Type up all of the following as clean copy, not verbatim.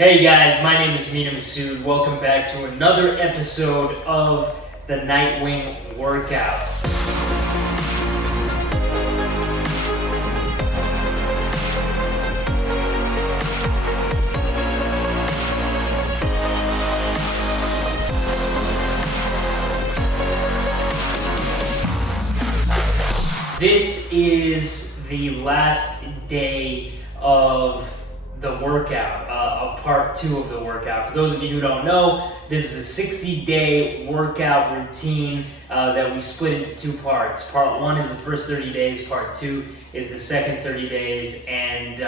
Hey guys, my name is Mina Masood. Welcome back to another episode of the Nightwing workout. This is the last day of the workout, of part 2 of the workout. For those of you who don't know, this is a 60-day workout routine that we split into 2 parts. Part 1 is the first 30 days, part 2 is the second 30 days, and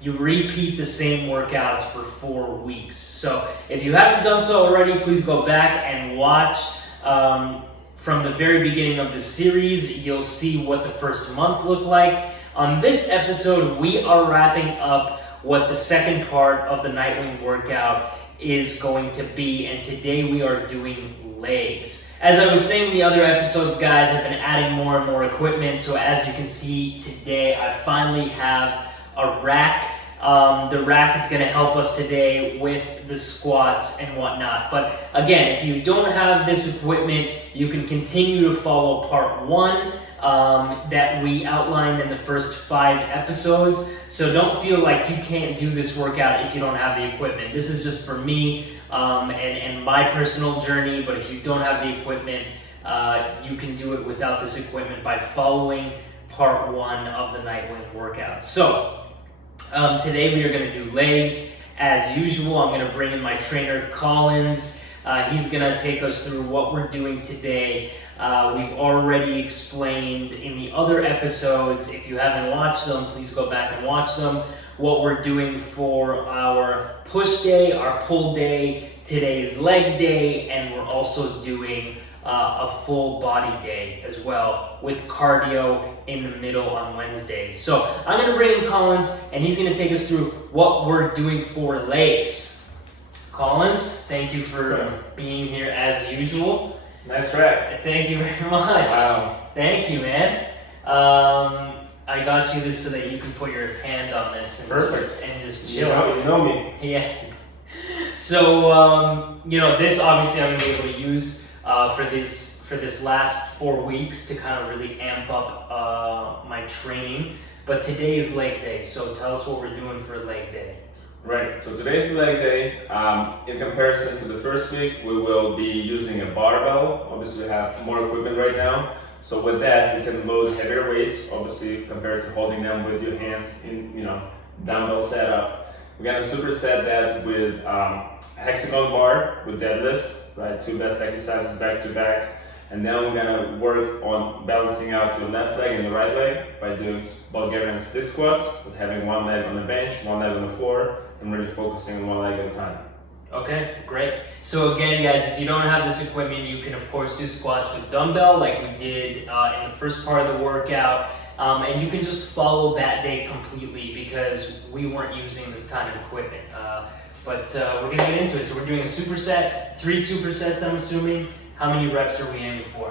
you repeat the same workouts for 4 weeks. So if you haven't done so already, please go back and watch from the very beginning of the series. You'll see what the first month looked like. On this episode, we are wrapping up what the second part of the Nightwing workout is going to be, and today we are doing legs. As I was saying in the other episodes, guys, I've been adding more and more equipment, so as you can see today, I finally have a rack. The rack is going to help us today with the squats and whatnot. But again, if you don't have this equipment, you can continue to follow part 1 that we outlined in the first 5 episodes. So don't feel like you can't do this workout if you don't have the equipment. This is just for me and my personal journey. But if you don't have the equipment, you can do it without this equipment by following part 1 of the Nightwing workout. So today we are going to do legs. As usual, I'm going to bring in my trainer, Kollins. He's going to take us through what we're doing today. We've already explained in the other episodes. If you haven't watched them, please go back and watch them. What we're doing for our push day, our pull day, today's leg day, and we're also doing a full body day as well with cardio in the middle on Wednesdays. So I'm going to bring in Kollins, and he's going to take us through what we're doing for legs. Kollins, thank you for being here as usual. Nice rack. Thank you very much. Wow. Thank you, man. I got you this so that you can put your hand on this and Perfect. Just chill. You know me. Yeah. So this obviously I'm gonna be able to use for this last 4 weeks to kind of really amp up my training. But today is leg day, so tell us what we're doing for leg day. Right, so today's the leg day. In comparison to the first week, we will be using a barbell. Obviously, we have more equipment right now. So with that, we can load heavier weights, obviously, compared to holding them with your hands in, dumbbell setup. We're gonna superset that with hexagon bar with deadlifts, right? 2 best exercises back to back. And then we're gonna work on balancing out your left leg and the right leg by doing Bulgarian split squats, with having one leg on the bench, one leg on the floor, and really focusing on one leg at a time. Okay, great. So again, guys, if you don't have this equipment, you can of course do squats with dumbbell like we did in the first part of the workout. And you can just follow that day completely because we weren't using this kind of equipment. But we're gonna get into it. So we're doing a superset, 3 supersets, I'm assuming. How many reps are we aiming for?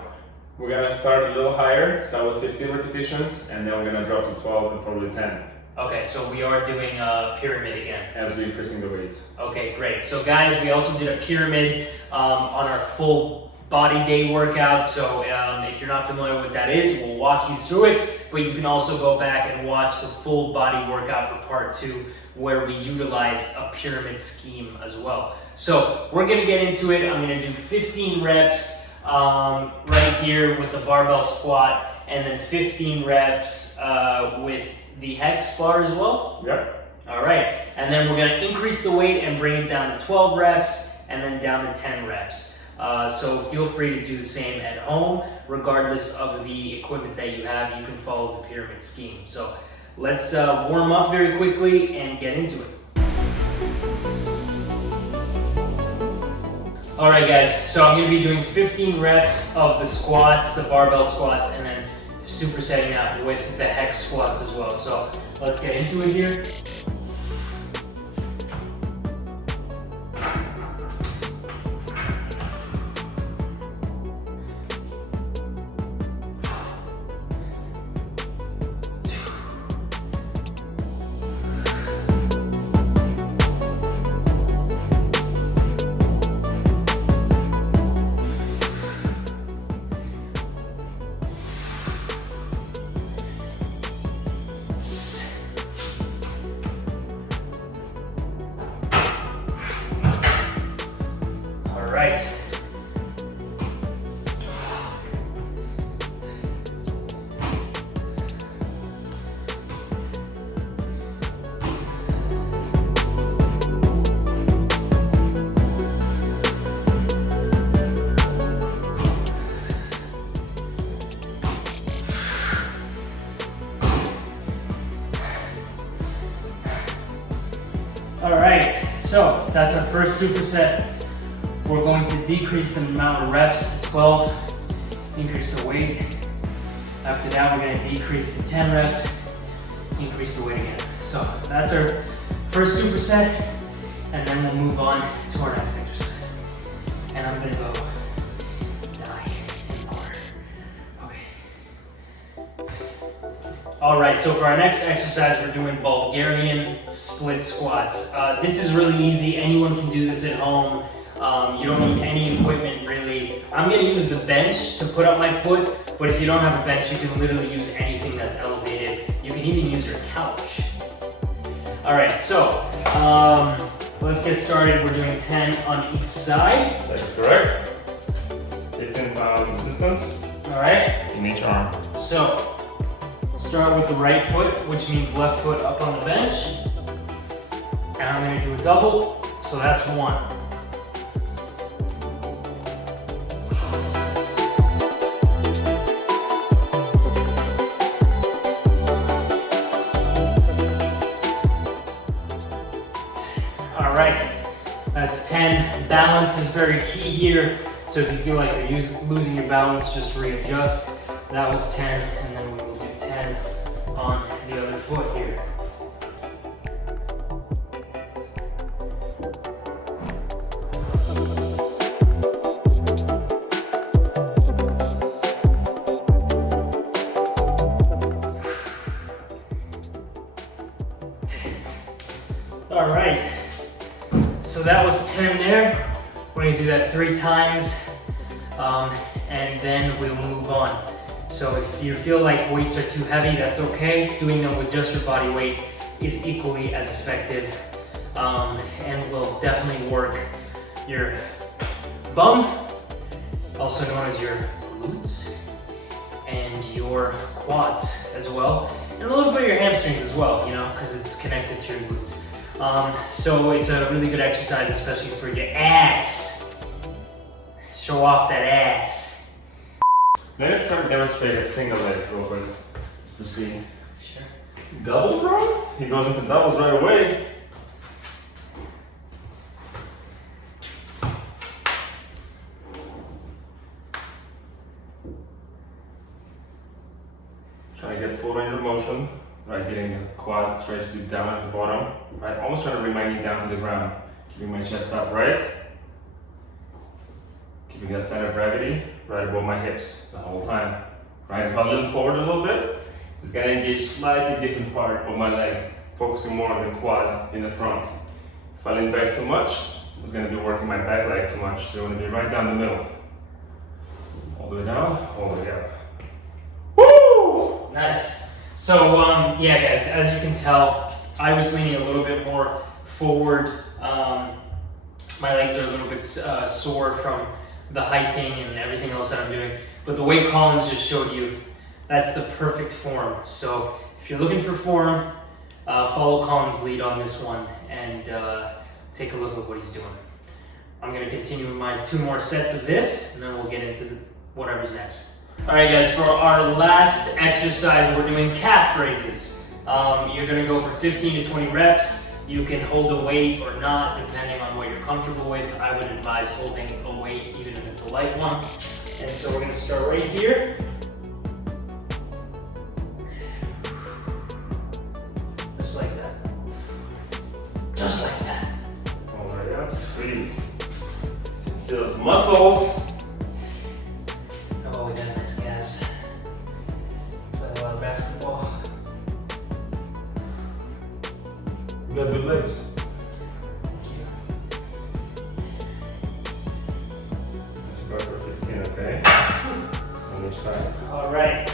We're gonna start a little higher, start with 15 repetitions, and then we're gonna drop to 12 and probably 10. Okay, so we are doing a pyramid again. As we're increasing the weights. Okay, great. So guys, we also did a pyramid on our full body day workout. So if you're not familiar with what that is, we'll walk you through it. But you can also go back and watch the full body workout for part 2, where we utilize a pyramid scheme as well. So we're gonna get into it. I'm gonna do 15 reps right here with the barbell squat, and then 15 reps with the hex bar as well. Yep. All right, and then we're gonna increase the weight and bring it down to 12 reps and then down to 10 reps. So feel free to do the same at home, regardless of the equipment that you have. You can follow the pyramid scheme. So let's warm up very quickly and get into it. All right, guys, so I'm gonna be doing 15 reps of the squats, the barbell squats, and then supersetting that with the hex squats as well. So let's get into it here. right. All right, so that's our first superset. We're going to decrease the amount of reps to 12, increase the weight. After that, we're going to decrease to 10 reps, increase the weight again. So that's our first superset, and then we'll move on to our next exercise. And I'm going to go die in water. Okay. All right, so for our next exercise, we're doing Bulgarian split squats. This is really easy. Anyone can do this at home. You don't need any equipment really. I'm gonna use the bench to put up my foot, but if you don't have a bench, you can literally use anything that's elevated. You can even use your couch. All right, so let's get started. We're doing 10 on each side. That is correct. 15 pound distance. All right. In each arm. So start with the right foot, which means left foot up on the bench. And I'm gonna do a double, so that's 1. All right, that's 10. Balance is very key here. So if you feel like you're losing your balance, just readjust. That was 10, and then we will do 10 on the other foot here. All right, so that was 10 there. We're gonna do that 3 times, and then we'll move on. So if you feel like weights are too heavy, that's okay. Doing them with just your body weight is equally as effective, and will definitely work your bum, also known as your glutes, and your quads as well, and a little bit of your hamstrings as well, you know, because it's connected to your glutes. So it's a really good exercise, especially for your ass. Show off that ass. Let me try to demonstrate a single leg real quick, just to see. Sure. Doubles, bro? He goes into doubles right away. Trying to get full range of motion, right? Getting the quad stretched deep down at the bottom, right? Almost trying to bring my knee down to the ground. Keeping my chest up, right? Keeping that center of gravity right above my hips the whole time. Right? If I lean forward a little bit, it's gonna engage slightly different part of my leg, focusing more on the quad in the front. If I lean back too much, it's gonna be working my back leg too much. So you wanna be right down the middle. All the way down, all the way up. Woo! Nice. So yeah guys, as you can tell, I was leaning a little bit more forward. My legs are a little bit sore from the hiking and everything else that I'm doing. But the way Kollins just showed you, that's the perfect form. So if you're looking for form, follow Kollins' lead on this one and take a look at what he's doing. I'm gonna continue with my 2 more sets of this, and then we'll get into whatever's next. All right guys, for our last exercise, we're doing calf raises. You're gonna go for 15 to 20 reps. You can hold a weight or not, depending on what you're comfortable with. I would advise holding a weight, even if it's a light one. And so we're gonna start right here. Just like that. Just like that. All the way up, squeeze. You can see those muscles. I've always had nice calves. Play a lot of basketball. You got good legs. Let's go for 15, okay? On each side. All right.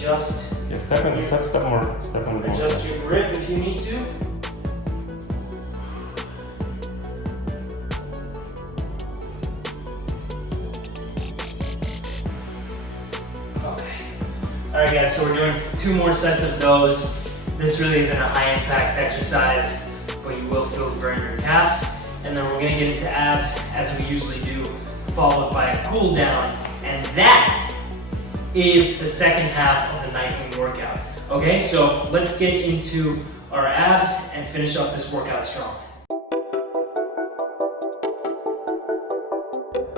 adjust. Yeah, step on the ball. Adjust your grip if you need to. Okay. Alright guys, so we're doing 2 more sets of those. This really isn't a high impact exercise, but you will feel it burn your calves. And then we're gonna get into abs as we usually do, followed by a cool down. And that is the second half of the Nightwing workout. Okay, so let's get into our abs and finish up this workout strong.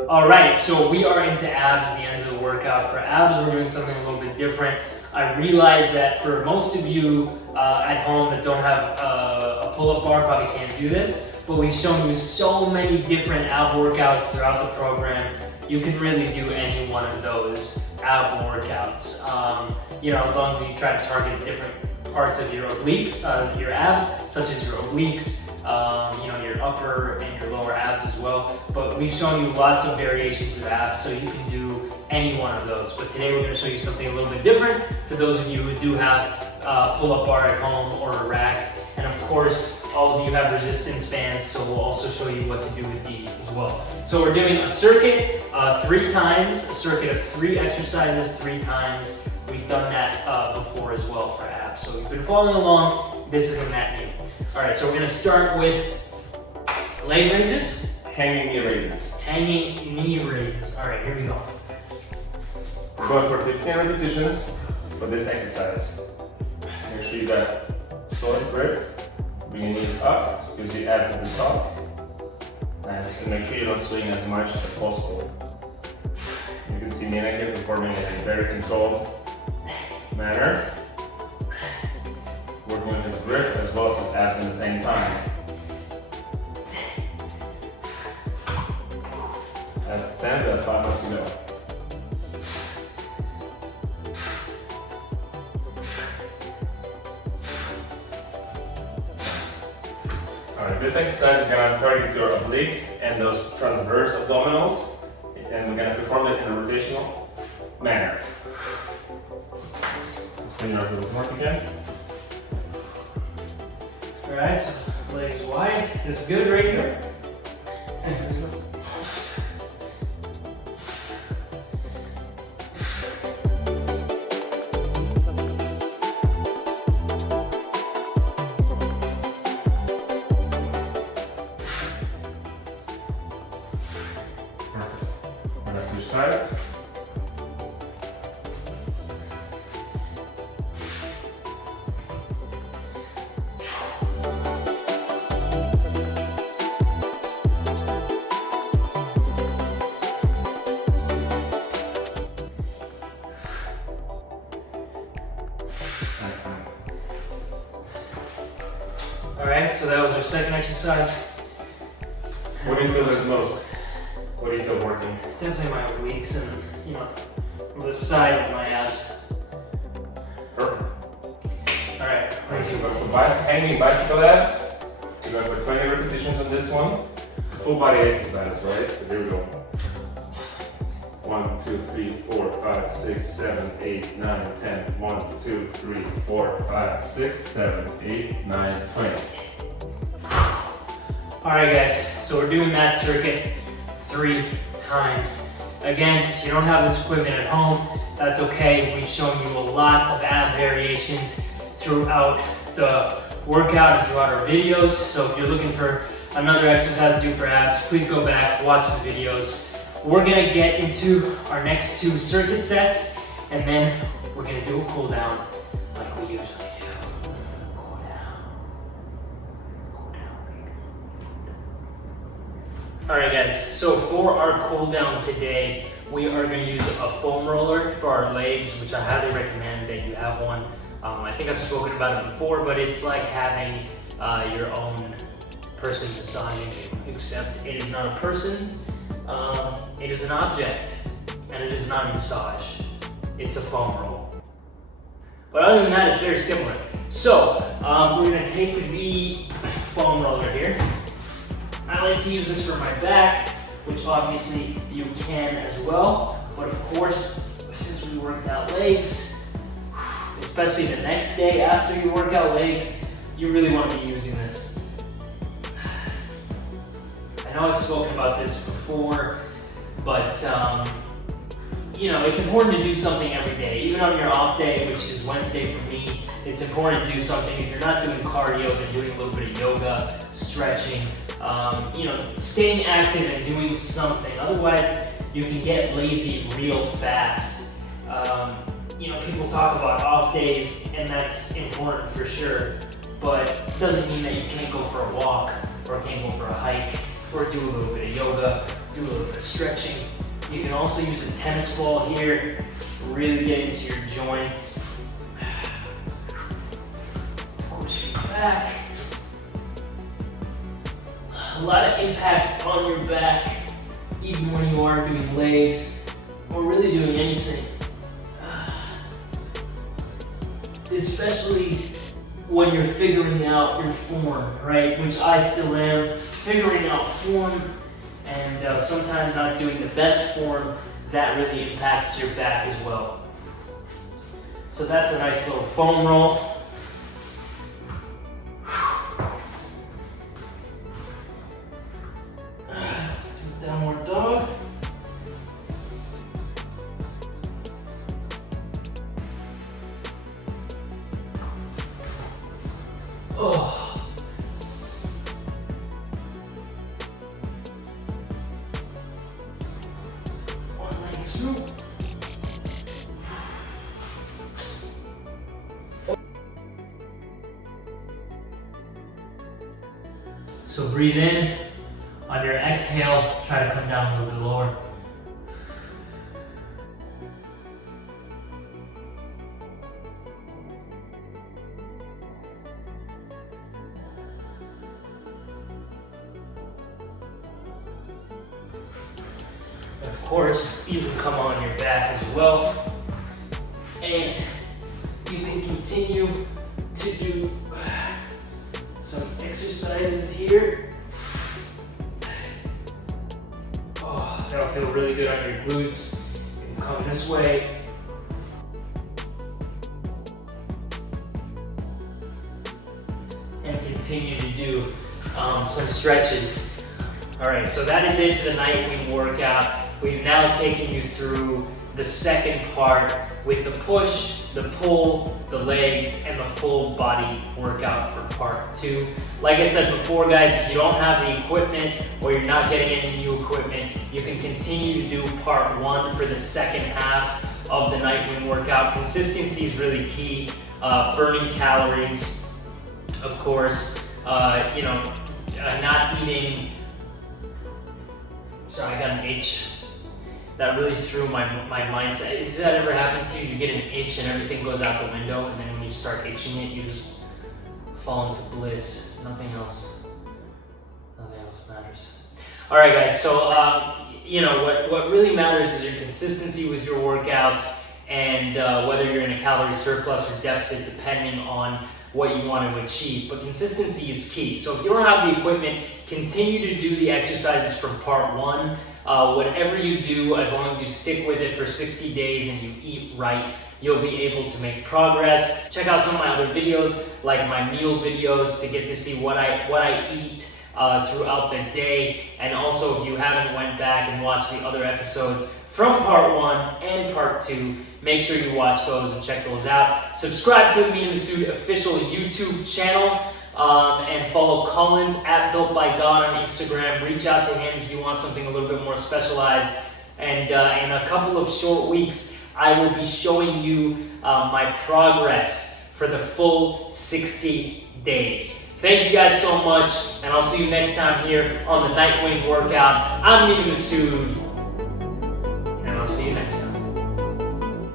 All right, so we are into abs, the end of the workout. For abs, we're doing something a little bit different. I realize that for most of you at home that don't have a pull-up bar probably can't do this, but we've shown you so many different ab workouts throughout the program. You can really do any one of those ab workouts. You know, as long as you try to target different parts of your obliques, your abs, such as your obliques, you know, your upper and your lower abs as well. But we've shown you lots of variations of abs, so you can do any one of those. But today we're going to show you something a little bit different for those of you who do have a pull-up bar at home or a rack. And of course, all of you have resistance bands, so we'll also show you what to do with these as well. So we're doing a circuit 3 times, a circuit of 3 exercises 3 times. We've done that before as well for abs. So you've been following along, this isn't that new. All right, so we're gonna start with leg raises. Hanging knee raises. Hanging knee raises. All right, here we go. We're going for 15 repetitions for this exercise. Make sure you got solid grip. Bring your knees up, squeeze your abs at the top. Nice, and make sure you don't swing as much as possible. You can see Nina here performing in a very controlled manner. Working on his grip as well as his abs at the same time. That's 10, that's 5 more to go. Alright, this exercise is going to target your obliques and those transverse abdominals, and we're going to perform it in a rotational manner. Spin your arms a little more again. Alright, so legs wide. This is good right here. And here's the We're going to switch sides. Excellent. Alright, so that was our second exercise. What do you feel the most? What do you feel working? Definitely my obliques and, you know, the side of my abs. Perfect. Alright, We're going for hanging bicycle abs. We're going for 20 repetitions on this one. It's a full body exercise, right? So here we go. 1, 2, 3, 4, 5, 6, 7, 8, 9, 10. 1, 2, 3, 4, 5, 6, 7, 8, 9, 20. Alright guys, so we're doing that circuit 3 times. Again, if you don't have this equipment at home, that's okay. We've shown you a lot of ab variations throughout the workout and throughout our videos. So if you're looking for another exercise to do for abs, please go back, watch the videos. We're gonna get into our next 2 circuit sets, and then we're gonna do a cool down like we usually do. Cool down. Cool down. All right guys, so for our cool down today, we are gonna use a foam roller for our legs, which I highly recommend that you have one. I think I've spoken about it before, but it's like having your own person massaging you, except it is not a person. It is an object, and it is not a massage. It's a foam roll. But other than that, it's very similar. So, we're gonna take the foam roller here. I like to use this for my back, which obviously you can as well. But of course, since we worked out legs, especially the next day after you work out legs, you really want to be using this. I know I've spoken about this before, but you know, it's important to do something every day. Even on your off day, which is Wednesday for me, it's important to do something. If you're not doing cardio, then doing a little bit of yoga, stretching, you know, staying active and doing something. Otherwise, you can get lazy real fast. You know, people talk about off days, and that's important for sure, but it doesn't mean that you can't go for a walk, or can't go for a hike, or do a little bit of yoga, do a little bit of stretching. You can also use a tennis ball here, really get into your joints. Push your back. A lot of impact on your back, even when you are doing legs, or really doing anything. Especially when you're figuring out your form, right? Which I still am, figuring out form, and sometimes not doing the best form, that really impacts your back as well. So that's a nice little foam roll. Downward dog. Oh. One leg through. So breathe in. On your exhale, try to come down a little bit lower. And of course, you can come on your back as well. And you can continue to do some exercises here. That'll feel really good on your glutes. You can come this way. And continue to do some stretches. All right, so that is it for the Nightwing workout. We've now taken you through the second part with the push, the pull, the legs, and the full body workout for part 2. Like I said before, guys, if you don't have the equipment or you're not getting any new equipment, you can continue to do part 1 for the second half of the Nightwing workout. Consistency is really key. Burning calories, of course. You know, not eating. Sorry, I got an itch. That really threw my mindset. Has that ever happened to you? You get an itch and everything goes out the window, and then when you start itching it, you just fall into bliss. Nothing else matters. All right, guys. So you know what really matters is your consistency with your workouts, and whether you're in a calorie surplus or deficit, depending on what you want to achieve. But consistency is key. So if you don't have the equipment, continue to do the exercises from part 1. Whatever you do, as long as you stick with it for 60 days and you eat right, you'll be able to make progress. Check out some of my other videos, like my meal videos, to get to see what I eat throughout the day. And also, if you haven't went back and watched the other episodes from part 1 and part 2, make sure you watch those and check those out. Subscribe to the Me and Masood official YouTube channel. And follow Kollins at Built by God on Instagram. Reach out to him if you want something a little bit more specialized. And in a couple of short weeks, I will be showing you my progress for the full 60 days. Thank you guys so much, and I'll see you next time here on the Nightwing workout. I'm Me and Masood, and I'll see you next time.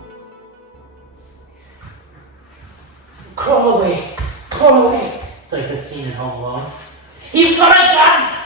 Crawl away, crawl away. It's like that scene in Home Alone. He's gonna die!